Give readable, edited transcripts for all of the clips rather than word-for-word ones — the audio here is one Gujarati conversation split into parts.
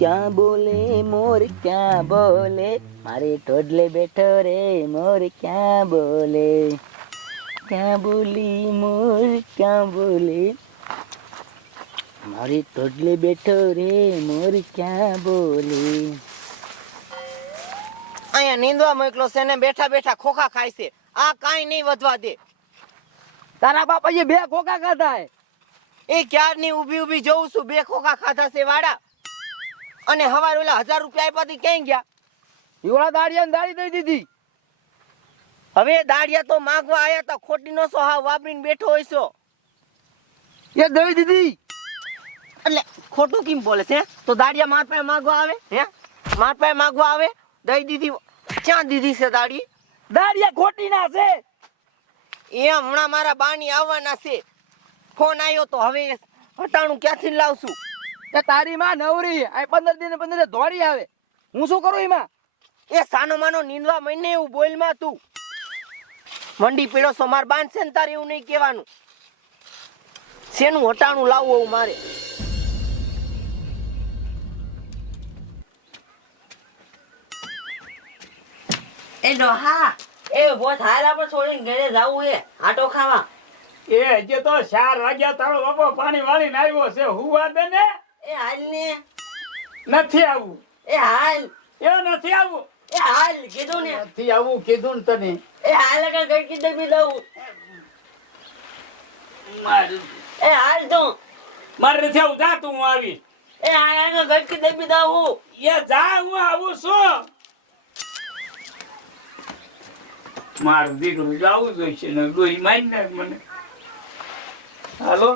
ક્યાં બોલે મોર ક્યાં બોલે, મારે ઢોડલે બેઠો રે મોર ક્યાં બોલે, ક્યાં બોલી મોર ક્યાં બોલે, મારે ઢોડલે બેઠો રે મોર ક્યાં બોલે. અહીંયા નીંદવા મોકલો છે ને બેઠા બેઠા ખોખા ખાય છે. આ કાંઈ નહીં વધવા દે. તારા બાપાએ 2 ખોખા ખાધા હે. એ ક્યારની ઊભી ઊભી જોઉં છું 2 ખોખા ખાધા છે વાડા. અને હવારે ઓલા 1000 રૂપિયા આપ્યા તી ક્યાં ગયા? એવડા દાડિયાને દાડી દઈ દીધી. હવે દાડિયા તો માંગવા આયા તા, ખોટી નો સો હા વાપરીને બેઠો હોય છો. એ દઈ દીધી. એટલે ખોટું કેમ બોલે છે? તો દાડિયા માર પાસે માંગવા આવે હે? માર પાસે માંગવા આવે? દઈ દીધી. ક્યાં દીધી છે દાડી? દાડિયા ખોટી ના છે. એ હમણાં મારા બાની આવવાના છે. ફોન આવ્યો તો હવે હટાણું ક્યાંથી લાવશું? એ તારી માં નવરી આ 15 દિને 15 દોડી આવે. હું શું કરું એમાં? એ સાનો માનો નીંદવા મહિને એવું બોલમાં તું મંડી પીડો છો. માર બાન છે ને તારે એવું નહીં કહેવાનું. શેનું હટાણું લાવવું મારે? એ ડોહા એ બહુ થાયલા પર છોડીને ઘરે જાવું હે આટો ખાવા. એ હજી તો 4 વાગ્યા તારો બાપો પાણી વાળીને આવ્યો છે. હુવા દે ને. એ હાલ ને. નથી આવું. એ હાલ. એ નથી આવું. એ હાલ કીધું ને. નથી આવું કીધું ને તને. એ હાલ કે ગટકી દબી દઉં. એ હાલ તું. મારે નથી આવું. જા તું, હું આવી. એ હાલ કે ગટકી દબી દઉં. એ જા, હું આવું છું. મારું દીકરું જાવું જોઈશે ને ડોહી મારી નાખ મને. હાલો.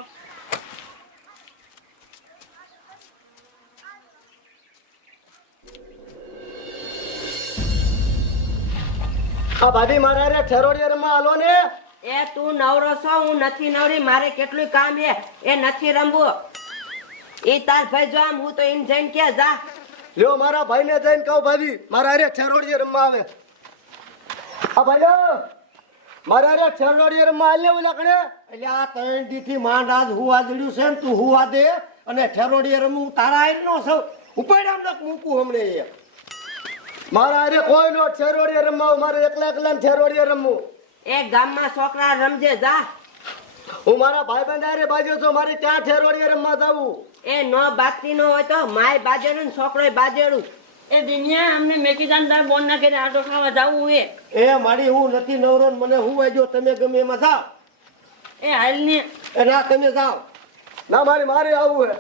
આ ભાભી મારા રે ઠેરોડિયા રમવા હાલો ને. એ તું નવરો છો, હું નથી નવરી. મારે કેટલું કામ હે. એ નથી રમવું. એ તાર ભાઈ જો આમ હું તો એમ જઈને કે જા. લ્યો મારા ભાઈને જઈને કહું ભાભી મારા રે ઠેરોડિયા રમવા આવે. આ ભાઈલો મારા રે ઠેરોડિયા રમવા હાલ ને ઓલા કણે. એટલે આ 3 દી થી માંડ આજ હુવા દેડ્યું છે ને તું હુવા દે અને ઠેરોડિયા રમવું તારા આઈ નો સૌ ઉપાડ્યા નક મૂકું હમણે. એ મારા અરે કોઈ નો ઠેરોડિયા રમવા, મારે એકલા એકલા ઠેરોડિયા રમવું. એ ગામમાં છોકરા રમજે જા. હું મારા ભાઈબંધ આરે બાજુ છું, મારે ત્યાં ઠેરોડિયા રમવા જાવું. એ નો બાકી નો હોય તો માય બાજેડું ને છોકરો બાજેડું. એ દિનિયા અમને મેકીદાન તાર બોન ના ઘરે આટો ખાવા જાવું હે. એ મારી હું નથી નવરો ને મને હું વાજો, તમે ગમે એમાં જાઓ. એ હાલ ને. એ ના તમે જાઓ. ના મારે આવું હે.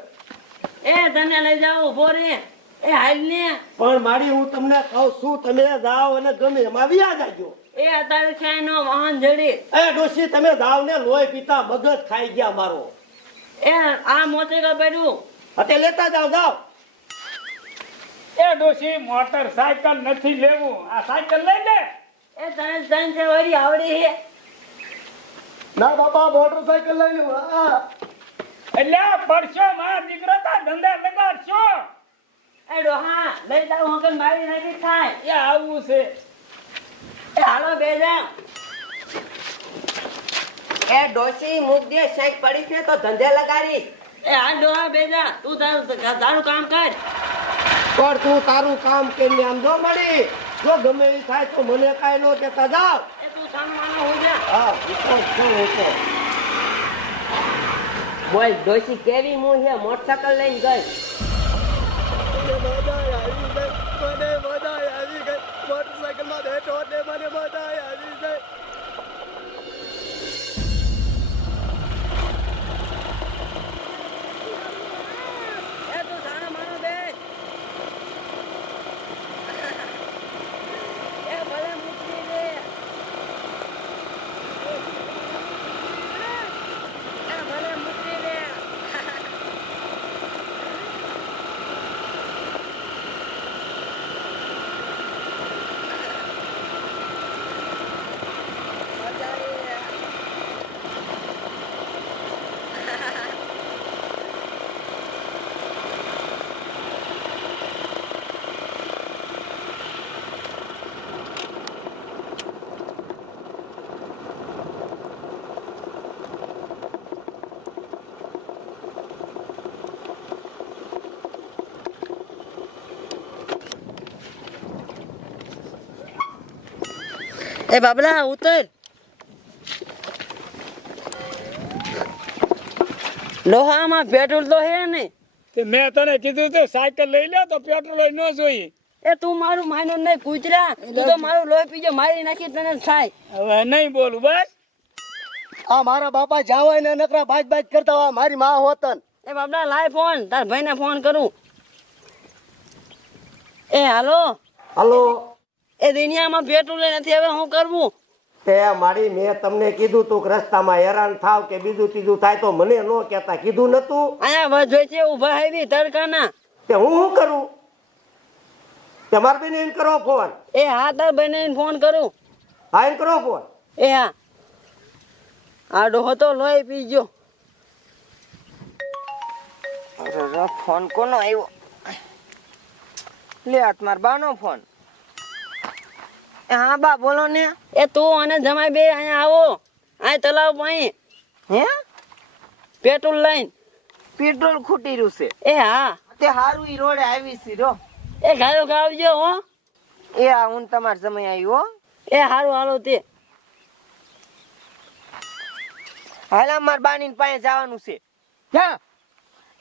એ તને લઈ જાવ ઉભો રે. એ હાલ ને. પણ મારી હું તમને કહું છું તમે જાઓ અને ગમે એમાં વ્યા જાજો. એ અત્યારે છે નો વાહન જડી. એ ડોશી તમે જાઓ ને, લોહી પીતા મગજ ખાઈ ગયા મારો. એ આ મોતે કા પડ્યું. અતે લેતા જાઓ. એ ડોશી મોટરસાયકલ નથી લેવું. આ સાયકલ લઈ લે. એ તને ત્રણ છે વળી આવડી હે. ના બાપા મોટરસાયકલ લઈ લેવું. એટલે આ પડશો મારા દીકરો તા ધંધા લગાડશો. એ ડોહા લઈ જાવ હકન મારી નાખી થાય. એ આવું છે. એ હાલો બે જા. એ ડોસી મુક દે શેક પડી છે તો ધંધે લગાડી. એ આ ડોહા બે જા. તું તારું કામ કર. પણ તું તારું કામ કરીને આમ જો મળી. જો ગમે એ થાય તો મને કાંઈ નો કહેતા જાઓ. એ તું સામવાનો હો જા. હા શું બોલ ડોસી કેવી મું છે મોટરસાઇકલ લઈને ગઈ. મોટરસાયકલ માં બેઠો એટલે મને મજા આવી ગઈ. એ તું સામવાનો બે. એ ભલે મૂકી દે. એ ભલે મૂકી દે. એ બાબલા ઉતર. લોહામાં પેટ્રોલ તો હે ને. તે મેં તને કીધું તો સાયકલ લઈ લે તો પેટ્રોલ ન જોઈએ. એ તું મારું માનો નહીં કૂતરા, તું તો મારું લોહી પીજો મારી નાખી તને થાય. હવે નહીં બોલું બસ. આ મારા બાપા જાવાય ને નકરા બાજ બાજ કરતા હોય મારી માં હોતન. એ બાબલા લાય ફોન, તાર ભાઈને ફોન કરું. એ હાલો. હાલો. એ દુનિયામાં પેટ્રોલ નથી, હવે શું કરવું? તે મારી મેં તમને કીધું તું કે રસ્તામાં હેરાન થાવ કે બીજું ત્રીજું થાય તો મને ન કહેતા, કીધું નતું? અહીંયા વધુ છે ઉભા હેવી તડકાના. તે હું શું કરું? તે મારા બેન એમ કરો ફોન. એ હા, તાર ભાઈને ફોન કરું. હા એમ કરો ફોન. એ હા. આડો હતો લોહી પીજો. અરે ફોન કોનો આવ્યો? લે આ તમાર બાનો ફોન. એ હા બા બોલો ને. એ તું અને જમાઈ બે અહીંયા આવો, આ તલાવ પાણી હે પેટ્રોલ લાઈન. પેટ્રોલ ખૂટી રહ્યું છે. એ હા, તે હારું ઈ રોડે આવી છે રો. એ ખાયો ખાવજો હો. એ આ હું તમાર સમય આવ્યો હો. એ હારું હાલો તે. હાલ માર બાની પાસે જવાનું છે. ક્યાં?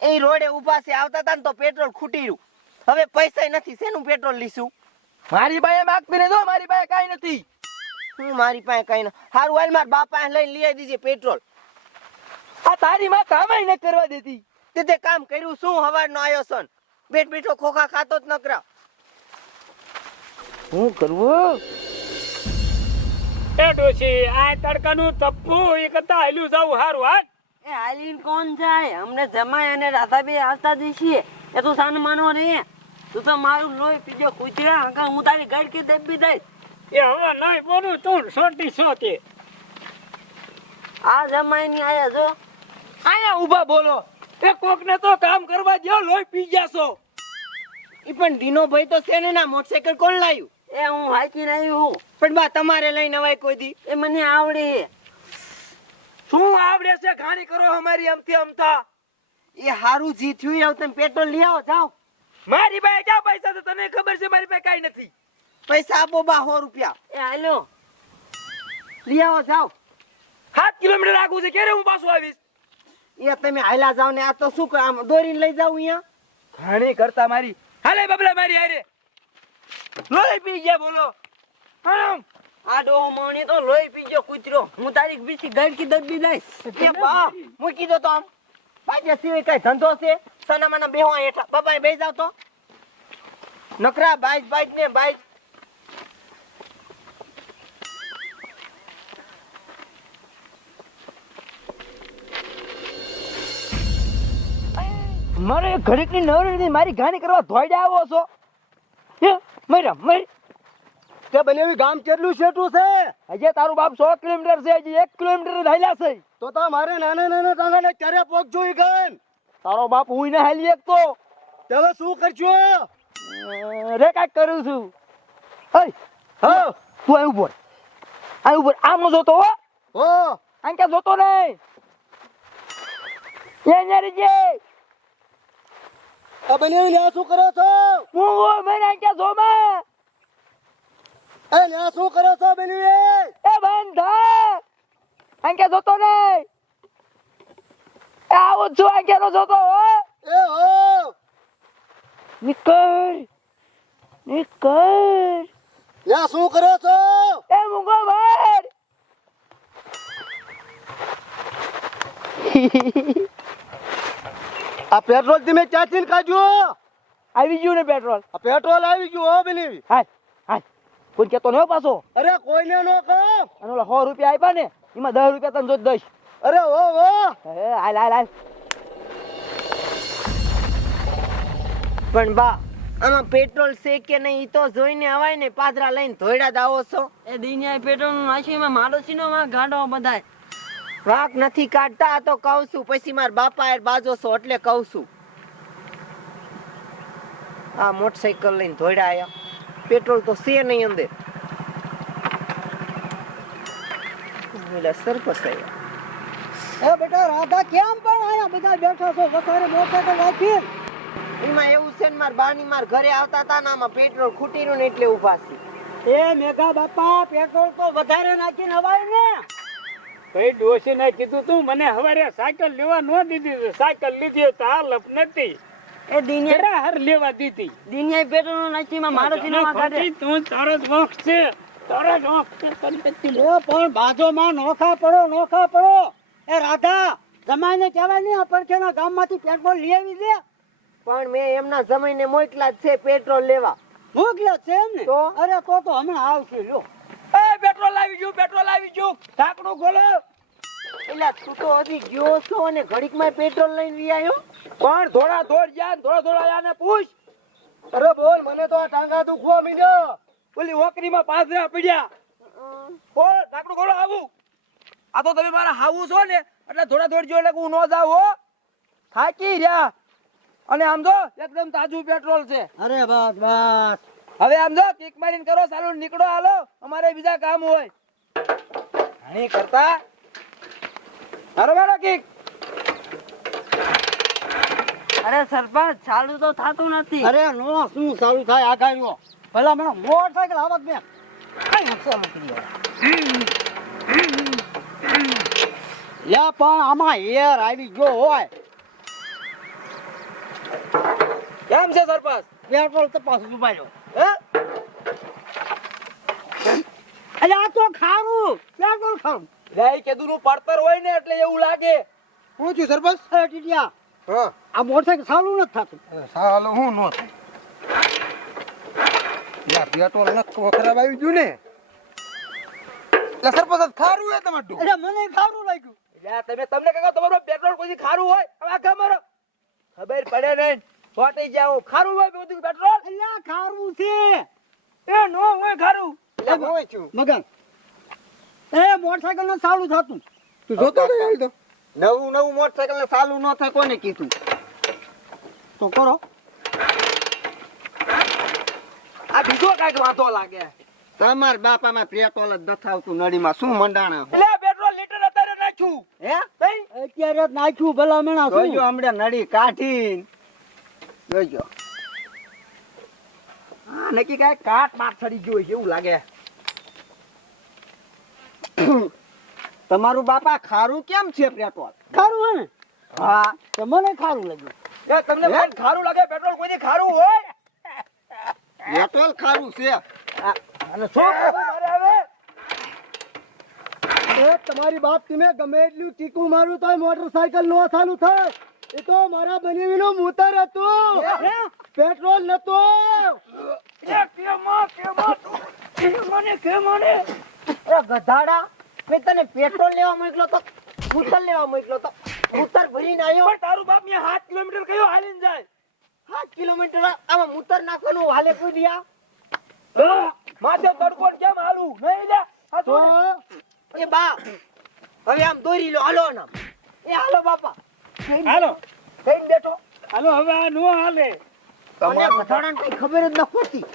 એ રોડે ઉભા છે, આવતા હતા ને તો પેટ્રોલ ખૂટી રહ્યું. હવે પૈસા નથી, શેનું પેટ્રોલ લીશું? મારી પાસે માગતી ને જો, મારી પાસે કાઈ નથી. હું મારી પાસે કઈ ન. હારું હાલ માર બાપા લઈને લઈ દીજે પેટ્રોલ. આ તારી માં કામય ન કરવા દેતી. તે કામ કર્યું શું? હવારનો આવ્યો છો ને બેઠ બેઠો ખોખા ખાતો જ નકરા. શું કરવું? એ ડોશી આ તડકાનું તપવું એ કરતા હાલ્યું જાવું હારું. હાલ એ હાલીન કોણ જાય? અમને જમાઈ અને રાધાબે આવતા જઈએ. એ તું સાન માનો રે, તું તો મારું લોહી પીજો કૂતરા. હંકા હું તારી ગડકી દબી દઈશ. એ હવે નહીં બોલું તું સોટી સોતે. આ જમાઈ ની આયા જો. આયા ઊભા બોલો. એ કોક ને તો કામ કરવા દો, લોહી પી જાશો. ઈ પણ દીનો ભાઈ તો છે ને, ના મોટરસાઇકલ કોણ લાવ્યું? એ હું હાકી નહીં હું. પણ બા તમારે લઈને અવાય કોઈ દી? એ મને આવડે. શું આવડે છે? ઘાણી કરો અમારી અમથી અમતા. એ હારું જી થયું આવ, તમે પેટ્રોલ લઈ આવો જાઓ. મારી પાસે ક્યાં પૈસા છે? તને ખબર છે મારી પાસે કાઈ નથી. પૈસા આપો બા 100 રૂપિયા. એ હાલો લઈ આવો જાઓ. 7 કિલોમીટર આગું છે, ક્યારે હું પાછો આવીશ? એ તમે હાલ્યા જાવ ને આ તો શું આમ દોરીને લઈ જાવ અહીંયા? ઘાણી કરતા મારી હાલે બબલા મારી હારે લોહી પી ગયા બોલો. આમ આ ડોહો મોણી તો લોહી પીજો કૂતરો. હું તારી બીજી ગડકી દબી દઈશ. એ બા મૂકી દો તો આમ. બાજે સિવાય કઈ ધંધો છે? સનામાના બેહવા હેઠા બાપા બેસી જાવ તો. નકરા બાઈજ બાઈજ ને બાઈજ. મારે ઘડીક ની નવરી મારી ઘાણી કરવા ધોઈડે આવો છો. હે મર્યા મર તે બનેવી ગામ કેટલું છેટું છે? હજી તારું બાપ 100 કિલોમીટર છે, હજી 1 કિલોમીટર હાલ્યા છે. તો મારે નાના નાના ટાંગાને ક્યારે પહોંચજો ઈ ગન? તારો બાપ હું ને હાલી એક તો. તે હવે શું કરજો? રે કાંઈક કરું છું. એય હા તું અહીં ઉભો રહે. અહીં ઉભો રહે. આમ ન જોતો હો. હો આમ ક્યાં જોતો નહીં. એ ન્યારી જે આ બનેવી લ્યા શું કરો છો? હું મેં આમ ક્યાં જો માં. એ લ્યા શું કરો છો બનેવી? એ બંધા આમ ક્યાં જોતો નહીં. એ આવું છું આમ ક્યાં જોતો હો. એ હો નીકળ નીકળ. લ્યા શું કરો છો? એ મૂંગો ભાઈ. આ પેટ્રોલ તમે ક્યાંથી કાઢ્યું? આવી ગયું ને પેટ્રોલ. આ પેટ્રોલ આવી ગયું હો બનેવી. હાલ હાલ કોઈ કેતો નહીં પાછો. અરે કોઈને નો કહો. અને ઓલા 100 રૂપિયા આપ્યા ને એમાં 10 રૂપિયા તને જોત દઈશ. અરે હો હો હે હાલ હાલ હાલ. પણ બા આમાં પેટ્રોલ છે કે નહીં ઈ તો જોઈને અવાય ને. પાદરા લઈને ધોઈડા જ આવો છો. એ દિનિયા પેટ્રોલ નું નાશીમાં મારો સીનો માં ગાંડો બધાય. વાંક નથી કાઢતા, આ તો કહું છું. પછી મારા બાપા એ બાજો છો એટલે કહું છું. આ મોટરસાઇકલ લઈને ધોઈડા આયા. પેટ્રોલ તો છે નહીં અંદર. ઓલા સરપંચ આયા. એ બેટા રાધા કેમ પણ આયા બધા બેઠા છો? વસારે મોટરસાઇકલ રાખી. એમાં એવું છે ને મારા બાની માર ઘરે આવતા હતા ને આમાં પેટ્રોલ ખૂટી રહ્યું ને એટલે ઊભા છે. એ મેઘા બાપા પેટ્રોલ તો વધારે નાખીને હવાય ને. કઈ ડોશીને કીધું તું મને હવારે સાયકલ લેવા ન દીધી સાયકલ લીધી તો હાલત નથી એ દિનિયા હર લેવા દીધી દિનિયા પેટ્રોલ નાખીમાં મારો સિનેમા કાઢે. તું તારો જ વંશ છે તારો જ વંશ છે કરી એ પણ બાજુમાં નોખા પડો. એ રાધા જમાઈને કહેવાય નહીં આ પડખેના ગામમાંથી પેટ્રોલ લઈ આવી દે. પણ મેં એમના સમયને મોકલા જ છે પેટ્રોલ લેવા. મોકલ્યા છે એમ ને? તો? અરે તો હમણાં આવશે લ્યો. પેટ્રોલ આવી ગયું ઢાંકણું ખોલો એટલે તું તો હજી ગયો છો અને ઘડીકમાં પેટ્રોલ લઈને વી આવ્યો. પણ થોડા દોડ જા થોડા આને પૂછ અરે બોલ, મને તો આ ટાંગા દુખવા મીડ્યો. ઓલી ઓકરીમાં પાછા પડ્યા બોલ ઢાંકણું ખોલો આવું આ તો તમે મારા હાવું છો ને એટલે થોડા દોડજો એટલે હું ન જાવ હો થાકી રહ્યા અને આમ જો એકદમ તાજું પેટ્રોલ છે અરે બસ હવે આમ જો કિક મારીને કરો ચાલુ નીકળો હાલો અમારે બીજા કામ હોય નહીં કરતા હારો મારો કિક અરે સરપંચ ચાલુ તો થાતું નથી. અરે નો શું ચાલુ થાય આ ગાડીઓ ભલા મને મોટરસાઇકલ આવત ને યા પણ આમાં એર આવી ગયો હોય કેમ છે સરપંચ પેટ્રોલ તપાસ ઉભાયો. હે અરે આ તો ખારું પેટ્રોલ ખારું. રાઈ કેદુ નું પડતર હોય ને એટલે એવું લાગે શું થયું સરપંચ? અરે ટીટિયા હા, આ મોટરસાઇકલ ચાલુ નથી થતું. સાલો હું નો થાય. યા પેટ્રોલ નખો ખરાબ આવી ગયું ને. એટલે સરપંચ ખારું હે તમારું. અરે મને ખારું લાગ્યું. યા તમને કહો તમારું પેટ્રોલ કોઈ ખારું હોય હવે આ ખબર ખબર પડે નહીં છોટી જાવ ખારું હોય બધું પેટ્રોલ અલ્યા ખારું છે એ નો હોય ખારું એટલે હોય છું. મગન એ મોટરસાઇકલ ને ચાલુ થતું. તું જોતો તો આવી તો. નવું મોટરસાઇકલ ને ચાલુ ન થાય કોને કીધું? તો કરો. આ બીજો કાંઈક વાંધો લાગે તમાર બાપામાં પેટ્રોલ જ નથી આવતું નળીમાં શું મંડાણા એટલે આ પેટ્રોલ લીટર અત્યારે નાખ્યું હે? અત્યારે જ નાખ્યું ભલામણા શું? જોજો હમણાં નળી કાઢી જોજો. હા નક્કી કાંઈક કાટ માર ચડી ગયો હોય એવું લાગે તમારું બાપા ખારું કેમ છે પેટ્રોલ? ખારું હે ને? હા, તો મને ખારું લાગ્યું. એ તમને બેન ખારું લાગે પેટ્રોલ કોઈ ખારું હોય પેટ્રોલ ખારું છે. અને શું કરવું મારે હવે એ તમારી બાપ તમે ગમે એટલું કીકું મારું તોય મોટરસાઇકલ નો ચાલુ થાય. એ તો મારા બનેવીનું મૂતર હતું, પેટ્રોલ નતો. એ ગધાડા, મેં તને પેટ્રોલ લેવા મોકલો તો મૂતર લેવા મોકલો તો મૂતર ભરીને આવ્યો. પણ તારું બાપ ને 7 કિલોમીટર કયો હાલીને જાય 7 કિલોમીટર આમાં મૂતર નાખવાનું હાલે કોઈ દિયા. માથે તડકો કેમ હાલું નહીં લે આ તો એ બા હવે આમ દોરી લો, હાલો ના. એ હાલો બાપા. હાલો કઈ બેઠો હાલો હવે આ નો હાલે મને ગધાડાને કઈ ખબર જ ન પડતી.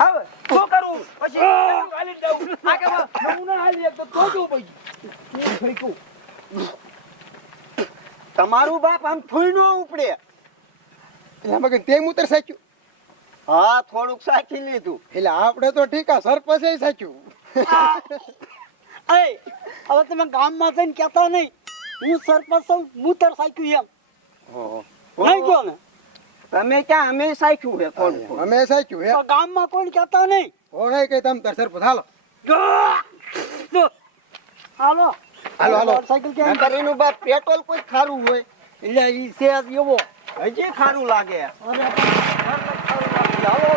હવે શું કરવું પછી હાલી જાઉં આગળ હું ના હાલી એક તો જો ભાઈ તમારું બાપ આમ ફૂલ નો ઉપડે. એટલે મગન તે મૂતર સાચ્યું. હા, થોડુંક સાચી લીધું. એટલે આપણે તો ઠીક આ સરપંચે સાચ્યું. એ હવે તમે ગામમાં જઈને કહેતા નહીં હું સરપંચ છું, મૂતર સાચું એમ નહીં કહો ને? તમે ક્યાં અમે સાખ્યું છે થોડું થોડું. અમે સાચ્યું હે. તો ગામમાં કોઈ કહેતા નહીં. ઓળાય કઈ તમ તાર સરપંચ હાલો. હાલો હાલો, હાલો. મોટરસાઇકલ કેમ નકર એનું બાપ પેટ્રોલ કોઈ ખારું હોય એટલે ઈ છે જ એવો. હજી ખારું લાગે. અરે ખારું લાગે. હાલો